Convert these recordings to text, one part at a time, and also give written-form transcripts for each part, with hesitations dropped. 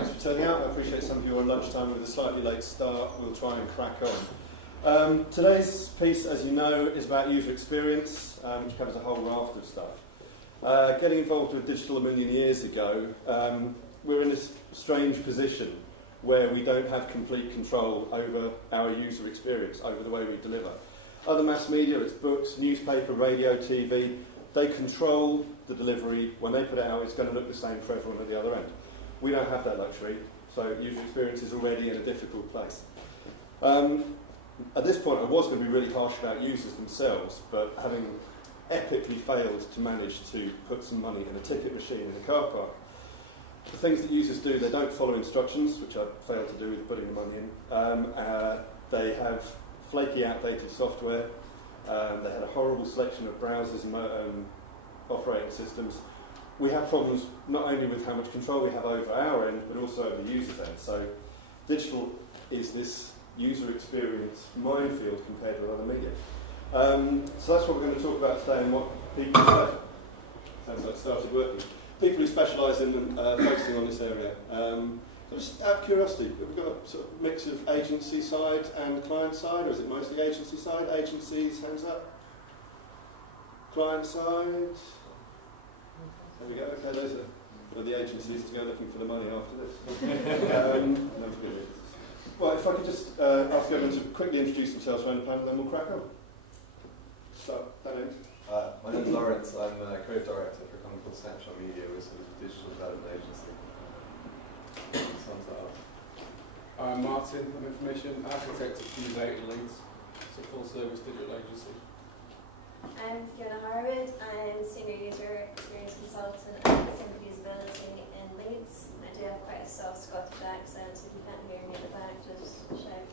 Thanks for turning out. I appreciate some of you are on lunchtime with a slightly late start. We'll try and crack on. Today's piece, as you know, is about user experience, which covers a whole raft of stuff. Getting involved with digital a million years ago, we're in this strange position where we don't have complete control over our user experience, over the way we deliver. Other mass media, it's books, newspaper, radio, TV, they control the delivery. When they put it out, it's going to look the same for everyone at the other end. We don't have that luxury, so user experience is already in a difficult place. At this point, I was going to be really harsh about users themselves, but having epically failed to manage to put some money in a ticket machine in a car park, the things that users do, they don't follow instructions, which I failed to do with putting the money in. They have flaky, outdated software. They had a horrible selection of browsers and operating systems. We have problems not only with how much control we have over our end, but also over the user's end. So digital is this user experience minefield compared with other media. So that's what we're going to talk about today, and what people say. Sounds like it started working. People who specialise in focusing on this area. So just out of curiosity, have we got a sort of mix of agency side and client side, or is it mostly agency side? Agencies, hands up. Client side. There we go. Okay, those are the agencies to go looking for the money after this. Well, if I could just ask everyone to quickly introduce themselves around the panel, then we'll crack on. So, that end. My name's Lawrence. I'm a creative director for a company called Snapshot Media, which is a digital development agency. Sums that up. I'm Martin. I'm information architect at Fuse8 in Leeds. It's a full-service digital agency. I'm Fiona Harwood. I'm senior user experience consultant at Simple Usability in Leeds. I do have quite a soft Scottish accent, so if you can't hear me at the back, just shout.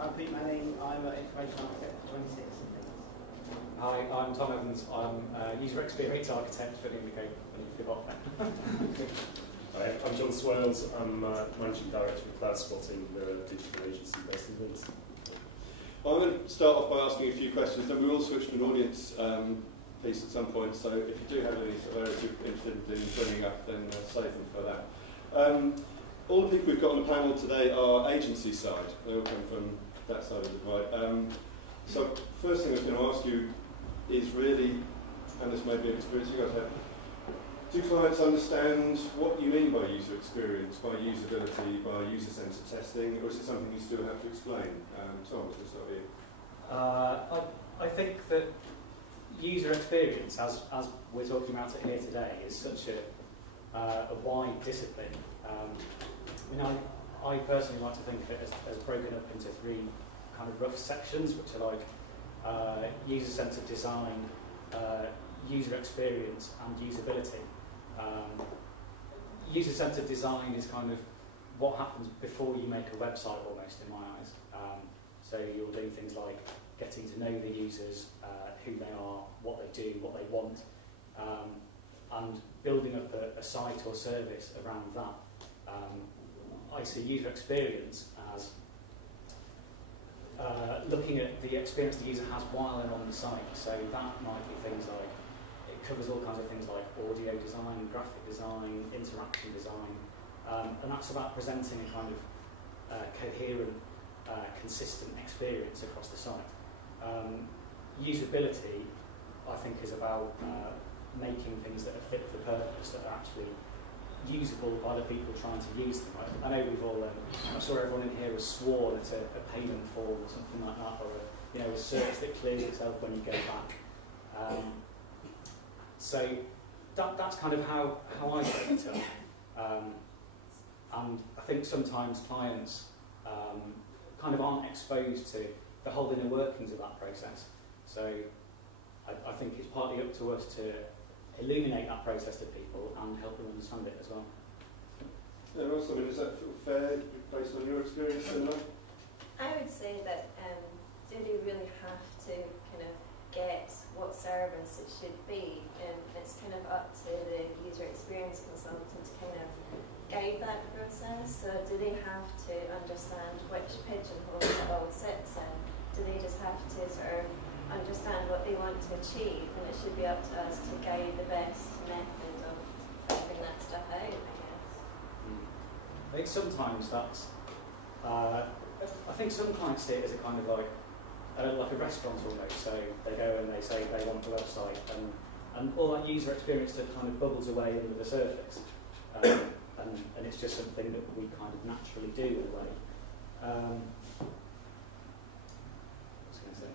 I'm Pete Manning. I'm an information architect for 26 in Leeds. Hi, I'm Tom Evans. I'm a user experience architect for the Indicator when you forgot that. Hi, I'm John Swales. I'm Managing Director of Cloud Spotting, the digital agency based in Leeds. Well, I'm going to start off by asking a few questions, then we will switch to an audience piece at some point, so if you do have any sort of areas you're interested in bringing up, then save them for that. All the people we've got on the panel today are agency side. They all come from that side of the divide. So first thing I was going to ask you is really, and this may be an experience you guys have, do clients understand what you mean by user experience, by usability, by user-centered testing, or is it something you still have to explain? Tom, let's start with you. I think that user experience, as we're talking about it here today, is such a wide discipline. I personally like to think of it as broken up into three kind of rough sections, which are like user-centered design, user experience, and usability. User-centered design is kind of what happens before you make a website, almost, in my eyes. So you'll do things like getting to know the users, who they are, what they do, what they want, and building up a site or service around that. I see user experience as looking at the experience the user has while they're on the site. So that might be things like, it covers all kinds of things like audio design, graphic design, interaction design, and that's about presenting a kind of coherent, consistent experience across the site. Usability, I think, is about making things that are fit for purpose, that are actually usable by the people trying to use them. I know we've all, I'm sure everyone in here has sworn at a payment form or something like that, or a search that clears itself when you go back. So that's kind of how I break it up. And I think sometimes clients kind of aren't exposed to the whole inner workings of that process. So I think it's partly up to us to illuminate that process to people and help them understand it as well. Yeah, Ross, I mean, is that fair based on your experience? I would say that do they really have to kind of get what service it should be, and it's kind of up to the user experience consultant to kind of guide that process. So do they have to understand which pigeonhole it all sits in? Do they just have to sort of understand what they want to achieve, and it should be up to us to guide the best method of figuring that stuff out, I guess. I think sometimes that's. I think some clients see it as a kind of like a restaurant almost. So they go and they say they want the website, and all that user experience that kind of bubbles away under the surface, and it's just something that we kind of naturally do in a way. What was I going to say?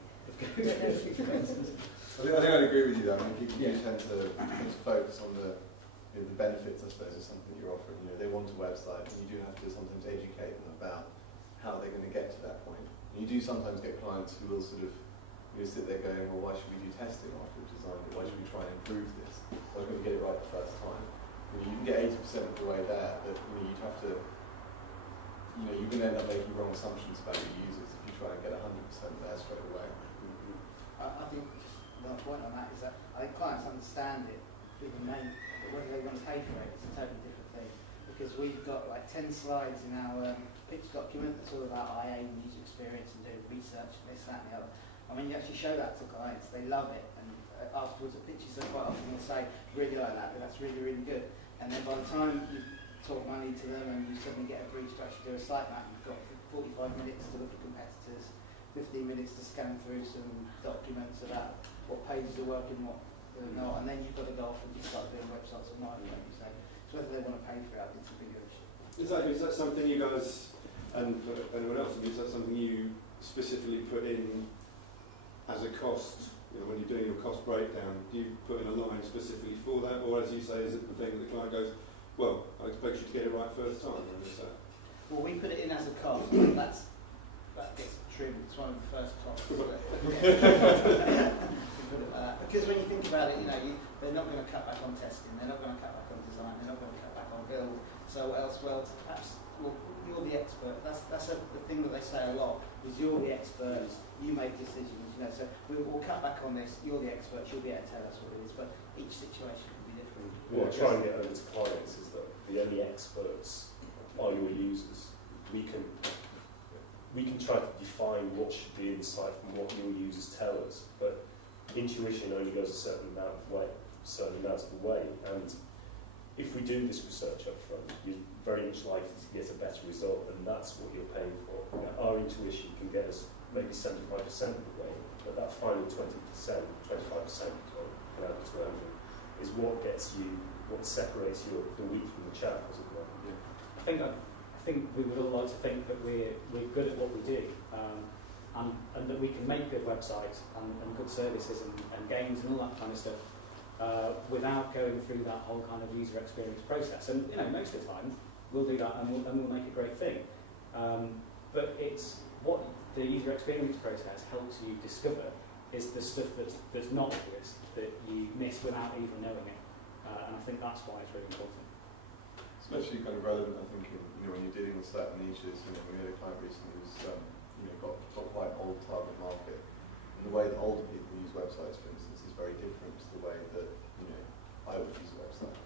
I think I'd agree with you there. I mean, people do tend to focus on the benefits, I suppose, of something you're offering. They want a website, and you do have to sometimes educate them about how they're going to get to that point. And you do sometimes get clients who will sort of sit there going, well, why should we do testing after we've designed it? Why should we try and improve this? Why should we get it right the first time? You can get 80% of the way there, but you'd have to, you're going to end up making wrong assumptions about your users if you try and get 100% there straight away. I think the point on that is that I think clients understand it with the name, but whether they want to pay for it is a totally different thing. Because we've got like 10 slides in our pitch document that's all about IA and user experience and doing research and this, that and the other. I mean, you actually show that to clients, they love it, and afterwards at pitches they quite often will say, really like that, but that's really, really good. And then by the time you talk money to them and you suddenly get a brief to actually do a site map, you've got 45 minutes to look at competitors, 15 minutes to scan through some documents about what pages are working, what they're not, and then you've got to go off and just start doing websites at night, like you say. So whether they want to pay for it, I think it's a bigger issue. Is that something you guys, and anyone else, is that something you specifically put in as a cost? When you're doing your cost breakdown, do you put in a line specifically for that, or as you say, is it the thing that the client goes, well, I expect you to get it right first time, or is that? Well, we put it in as a cost, but that gets trimmed. It's one of the first costs. Because when you think about it, they're not going to cut back on testing, they're not going to cut back on design, they're not going to cut back on build. So what else? Well, perhaps you're the expert. That's the thing that they say a lot is you're the expert. You make decisions. So we'll cut back on this. You're the expert. You'll be able to tell us what it is. But each situation can be different. What I try and get over to clients is that the only experts are your users. We can try to define what should be inside from what your users tell us, but intuition only goes a certain amount of the way, and if we do this research up front, you're very much likely to get a better result, and that's what you're paying for. Our intuition can get us maybe 75% of the way, but that final 20%, 25% can add to 100 is what gets you, what separates the wheat from the chaff, as it were. I think we would all like to think that we're good at what we do, and that we can make good websites and good services and games and all that kind of stuff without going through that whole kind of user experience process. And most of the time we'll do that and we'll make a great thing. But it's what the user experience process helps you discover is the stuff that's not obvious, that you miss without even knowing it. And I think that's why it's really important. Especially kind of relevant, I think, when you're dealing with certain niches. We had a client recently who's got quite an old target market, and the way that older people use websites, for instance, is very different to the way that I would use a website.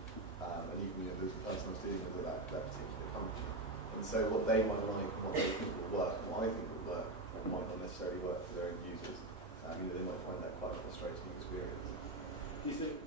And even the person I was dealing with at that particular company. And so what they might like and what they think will work, and what I think will work, might not necessarily work for their own users. They might find that quite a frustrating experience. Do you think